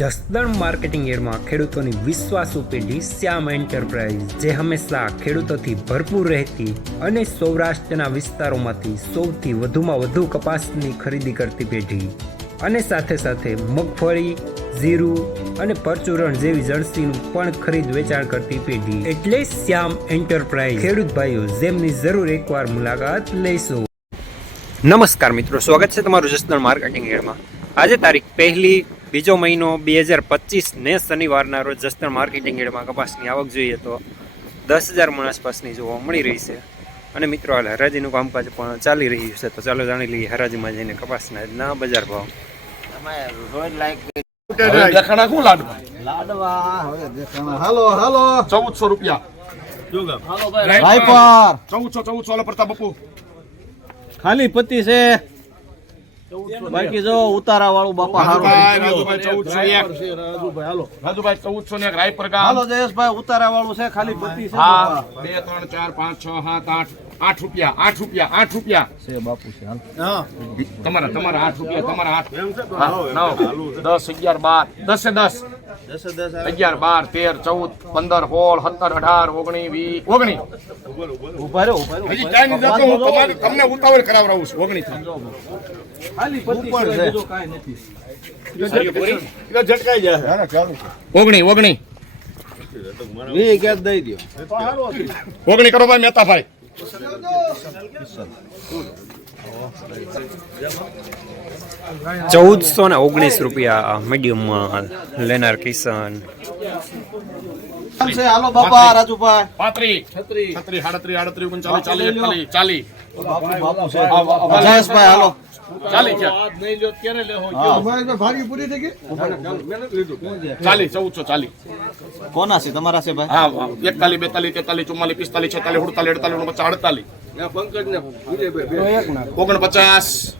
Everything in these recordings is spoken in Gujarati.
જસદણ માર્કેટિંગ યાર્ડમાં ખેડૂતોની વિશ્વાસુ પેઢી શ્યામ એન્ટરપ્રાઇઝ, જે હંમેશા ખેડૂતોથી ભરપૂર રહેતી અને સૌરાષ્ટ્રના વિસ્તારોમાંથી સૌથી વધુમાં વધુ કપાસની ખરીદી કરતી પેઢી અને સાથે સાથે મગફળી, જીરું અને પરચુરણ જેવી જણસીનું પણ ખરીદ વેચાણ કરતી પેઢી એટલે શ્યામ એન્ટરપ્રાઇઝ. ખેડૂત ભાઈઓ, જેમની જરૂર એકવાર મુલાકાત લઈશું. નમસ્કાર મિત્રો, સ્વાગત છે તમારું જસદણ માર્કેટિંગ યાર્ડમાં. આજે તારીખ 1 મહિનો 2025 ને શનિવારના રોજ જસદણ માર્કેટિંગ યાર્ડમાં કપાસની આવક જોઈએ તો 10,000 મણ આસપાસની જોવા મળી રહી છે. અને મિત્રો હાલ હરાજીનું કામકાજ પણ ચાલી રહ્યું છે, તો ચાલો જાણી લઈએ હરાજીમાં જઈને કપાસના ના બજાર ભાવ. હાલો 1400 રૂપિયા. 1400 પ્રતાપ બાપુ ખાલી પતિ છે, બાકી જો ઉતારા વાળું બાપા રાજુભાઈ 1401 રાયપર ગામ. હાલો જયેશભાઈ, ઉતારા વાળું છે, ખાલી પતિ છે. હા 2 3 4 5 6 7 8 રૂપિયા. 8 રૂપિયા છે બાપુ છે. તમારા 8 રૂપિયા, તમારા 8 9 10 11 12 10 11 12 13 14 15 16 17 18 19 20 19 ઉભા રહ્યો. હજી ટાઈમ નથી જતો, હું તમને ઉતાવળ કરાવરાવું છું. 19 ખાલી પતિ છે, બીજું કાંઈ નથી. ઝટકાઈ જાય. 19 વી ગેસ દઈ દો. 19 કરો ભાઈ મહેતાભાઈ. ₹1419 મીડિયમ માલ લેનાર કિસાન. છે હાલો બાપા રાજુભાઈ. 35 36 38 39 40 બાપુ છે. જયેશભાઈ હાલો. 40 1440. કોના છે? તમારા છે ભાઈ? હા 41 42 43 44 45 46 47 48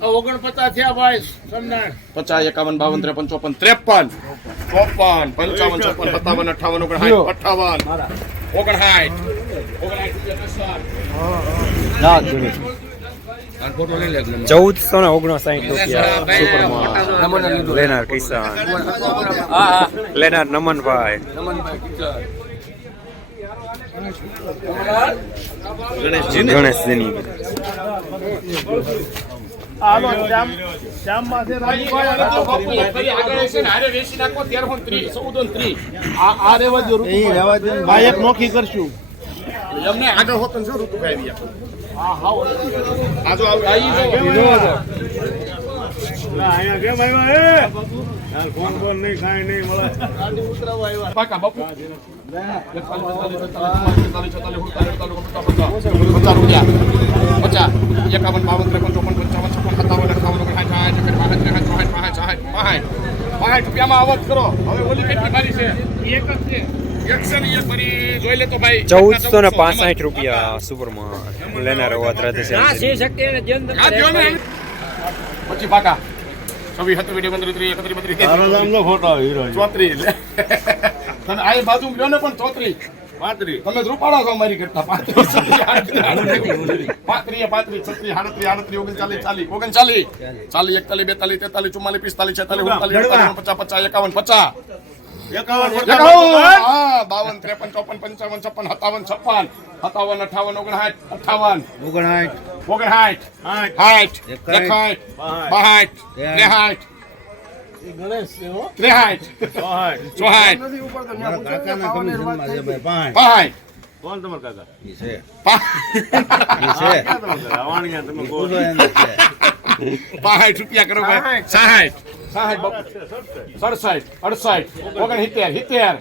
49 થયા ભાઈ. 50 51 52 53 54 55 56 57 58 ₹1459 સુપરમાં લેનાર કિસાન. લેનાર નમનભાઈ. ગણેશજીની નોખી કરશું. આગળ હોત શું ઋતુ ખાઈ પાકા બાપુ 50 આવત કરો. હવે ઓલી કેટલી મારી છે? એક જ છે. 101 જોઈ લે તો ભાઈ. ₹1465 સુપરમાં લેનાર વાત્રા છે. પછી પાકા 26 27 તમે આ બાજુ ગયો ને પણ 34 તમે રૂપાળા છો મારી કરતા. 35 36 39 40 41 42 43 44 45 56 57 કોણ તમાર કાકા? છે 65 રૂપિયા કરો ભાઈ. 60 બાપુ. 67 68 69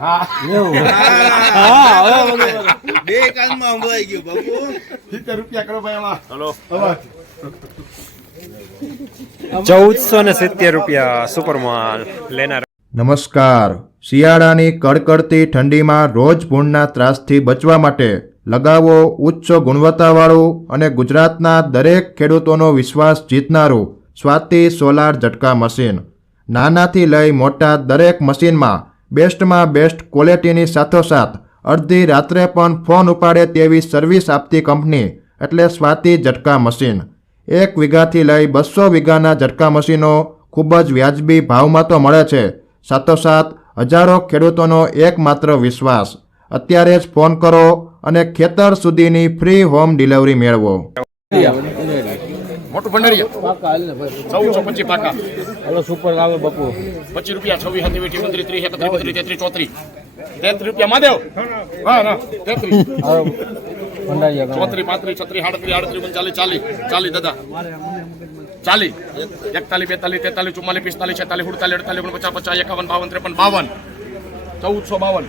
હા બે કાનમાં સંભળાઈ ગયું બાપુ. 70 રૂપિયા કરો ભાઈ એમાં. હલો ₹1470 સુપરમાં લેનાર. નમસ્કાર. શિયાળાની કડકડતી ઠંડીમાં રોજ ભૂંડના ત્રાસથી બચવા માટે લગાવો ઉચ્ચ ગુણવત્તાવાળું અને ગુજરાતના દરેક ખેડૂતોનો વિશ્વાસ જીતનારું સ્વાતિ સોલાર ઝટકા મશીન. નાનાથી લઈ મોટા દરેક મશીનમાં બેસ્ટમાં બેસ્ટ ક્વોલિટીની સાથોસાથ અડધી રાત્રે પણ ફોન ઉપાડે તેવી સર્વિસ આપતી કંપની એટલે સ્વાતિ ઝટકા મશીન. 1 વીઘાથી લઈ 200 વીઘાના ઝટકા મશીનો ખૂબ જ વ્યાજબી ભાવમાં તો મળે છે, સાથોસાથ હજારો ખેડૂતોનો એકમાત્ર વિશ્વાસ. અત્યારે જ ફોન કરો અને ખેતર સુધીની ફ્રી હોમ ડિલિવરી મેળવો. મોટું ભંડારીયા 1425 પાકા. હલો સુપર લાવે બકુ 25 રૂપિયા 26 હતી 29 30 31 33 33 રૂપિયા મહાદેવ. હા ના 33 ભંડારીયા 34 35 36 38 39 40 40 દાદા 40 41 42 43 44 45 46 47 48 49 50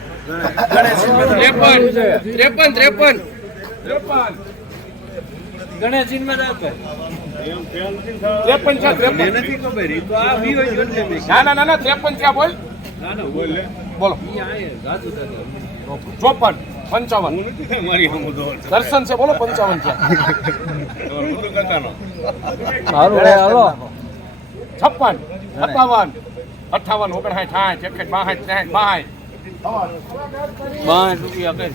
51 52 53 52 1452 ગણેશજી માં રાખે 53 નથી ખબર ઈ તો આ બી હોય એટલે ના 53 ક્યાં બોલ બોલો 54 55 દર્શન છે બોલો 55 ક્યાં હાલો હાલો 56 57 58 59 60 61 62 રૂપિયા કઈ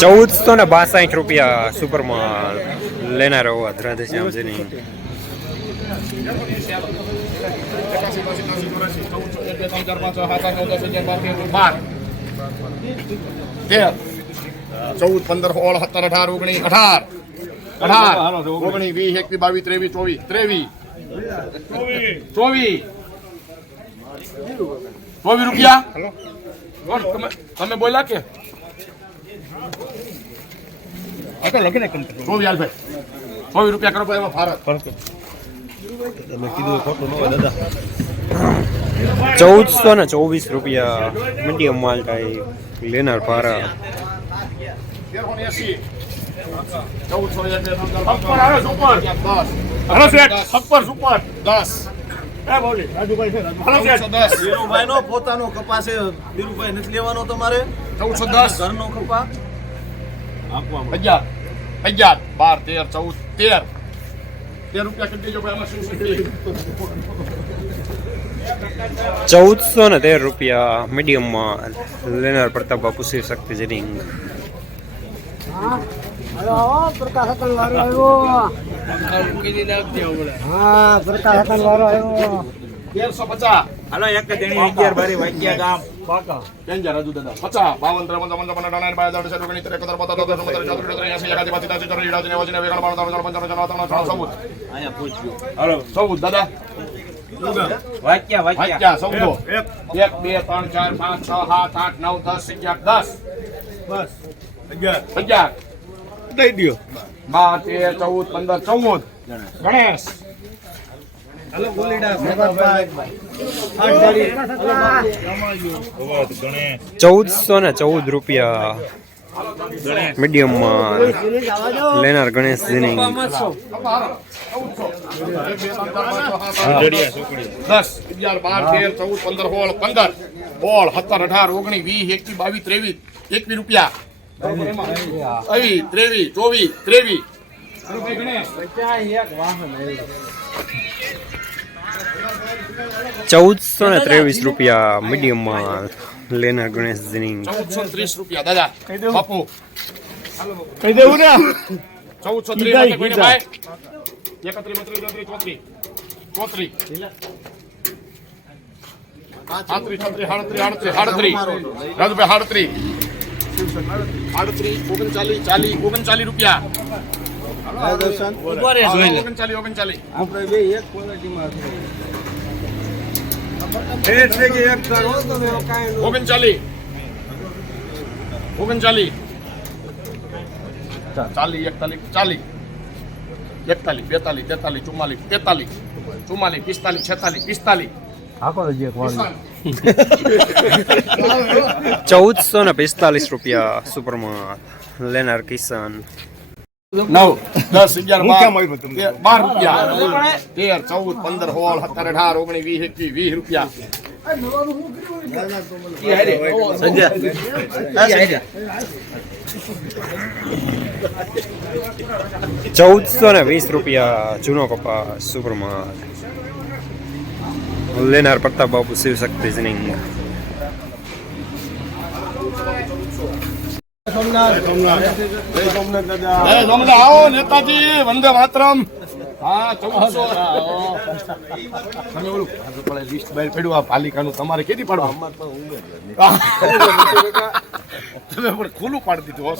1462 રૂપિયા સુપરમાં લેનાર હોવા રાધેશ્યામ જેની. ચૌદ 15 16 17 18 19 20 21 22 23 24 રૂપિયા. તમે બોલ્યા કે લખીને 24 હાલ ભાઈ 24 રૂપિયા કરો એમાં ફરક 1424 રૂપિયા મીડિયમ માલ ટાઈપ લેનાર પારા. 1410 પોતાનો કપાસ છે બીરુભાઈ નથી લેવાનો તમારે 1410 ઘરનો કપા 11 11 12 13 14 13 રૂપિયા કરી દેજો ભાઈ આમાં શું છે 1413 રૂપિયા મીડિયમ માલ લેનાર પ્રતાપ બાપુ શિવ શક્તિ જેની. હા પ્રકાશ વાળો આવ્યો 1350 હાલો એક દેણી 11 બારી વાગ્યા ગામ પાકા કેંજા રાજુ દાદા 50 52 53 55 58 અહીંયા પૂછ્યું હાલો 14 દાદા વાગ્યા 14 1 2 3 4 5 6 7 8 9 10 11 દઈ દયો 12 13 14 15 14 ગણેશ હાલો ગોલીડા 1414 રૂપિયા મીડિયમ માલ લેનાર ગણેશ જેની. 10 11 12 13 14 15 16 17 18 19 20 21 22 23 21 રૂપિયા 23 24 1423 રૂપિયા મીડિયમ માલ લેનાર ગણેશ જેની. 1430 રૂપિયા દાદા બાપુ કહી દેવું ને 1430 કોઈને ભાઈ 31 32 33 34 રાજુભાઈ 39 રૂપિયા ઉભો રે જોઈ લે 39 આપણે બે એક ક્વોલિટીમાં રેટ છે કે એક કરો તમે કાઈ 39 40 41 42 43 44 45 46 આખો જે એક વાળી 1445 રૂપિયા સુપરમાં લેનાર કિસાન. 9 10 11 12 રૂપિયા 13 14 15 16 17 18 19 20 રૂપિયા સંજય 1420 રૂપિયા જૂનો કપાસ સુપરમાં લેનાર પ્રતાપ બાપુ શિવ શક્તિ જેની. સોમનાથ આવો નેતાજી વંદે માતરમ હા 1400 તમે ઓલું લિસ્ટ બહાર પડ્યું આ પાલિકાનું તમારે કેદી પાડવા તમે પણ ખુલ્લું પાડી દીધું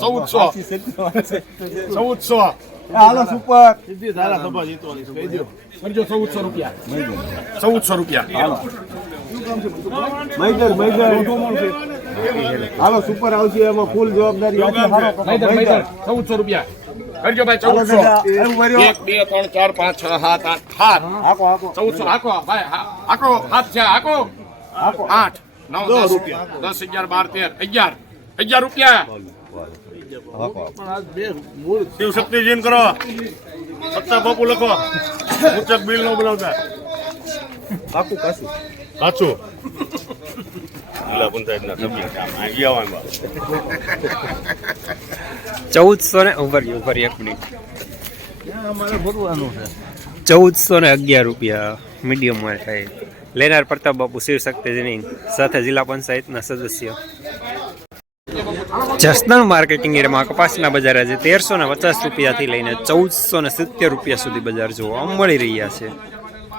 1400 હાલો સુપર સીધી ધારાસભા જીતવાની છે, કહી દો. કરજો 1400 રૂપિયા 1400 રૂપિયા મૈદર હાલો સુપર આવશે એમાં ફૂલ જવાબદારી મૈદર 1400 રૂપિયા કરજો ભાઈ 1400 1 2 3 4 5 6 7 8 હાકો હાકો 1400 હાકો ભાઈ હાકો હાથ છે હાકો 8 9 10 રૂપિયા 10 11 12 13 11 રૂપિયા શિવ શક્તિ જૈન કરો, સત્તા બાપુ લખો, ઉચક બિલ નો બનાવતા કાચું જિલ્લા પંચાયતના સભ્ય છે, આમ આવી આવવાનું. 1400 ને ઉપર એક મિનિટ અમારે ભરવાનું છે. 1411 રૂપિયા મીડિયમ માં થાય. લેનાર પ્રતાપ બાપુ શિવ શક્તિ જૈન સાથે જિલ્લા પંચાયતના સદસ્ય. જસદણ માર્કેટિંગ એરિયામાં કપાસના બજાર આજે 1350 રૂપિયાથી લઈને 1470 રૂપિયા સુધી બજાર જોવા મળી રહ્યા છે.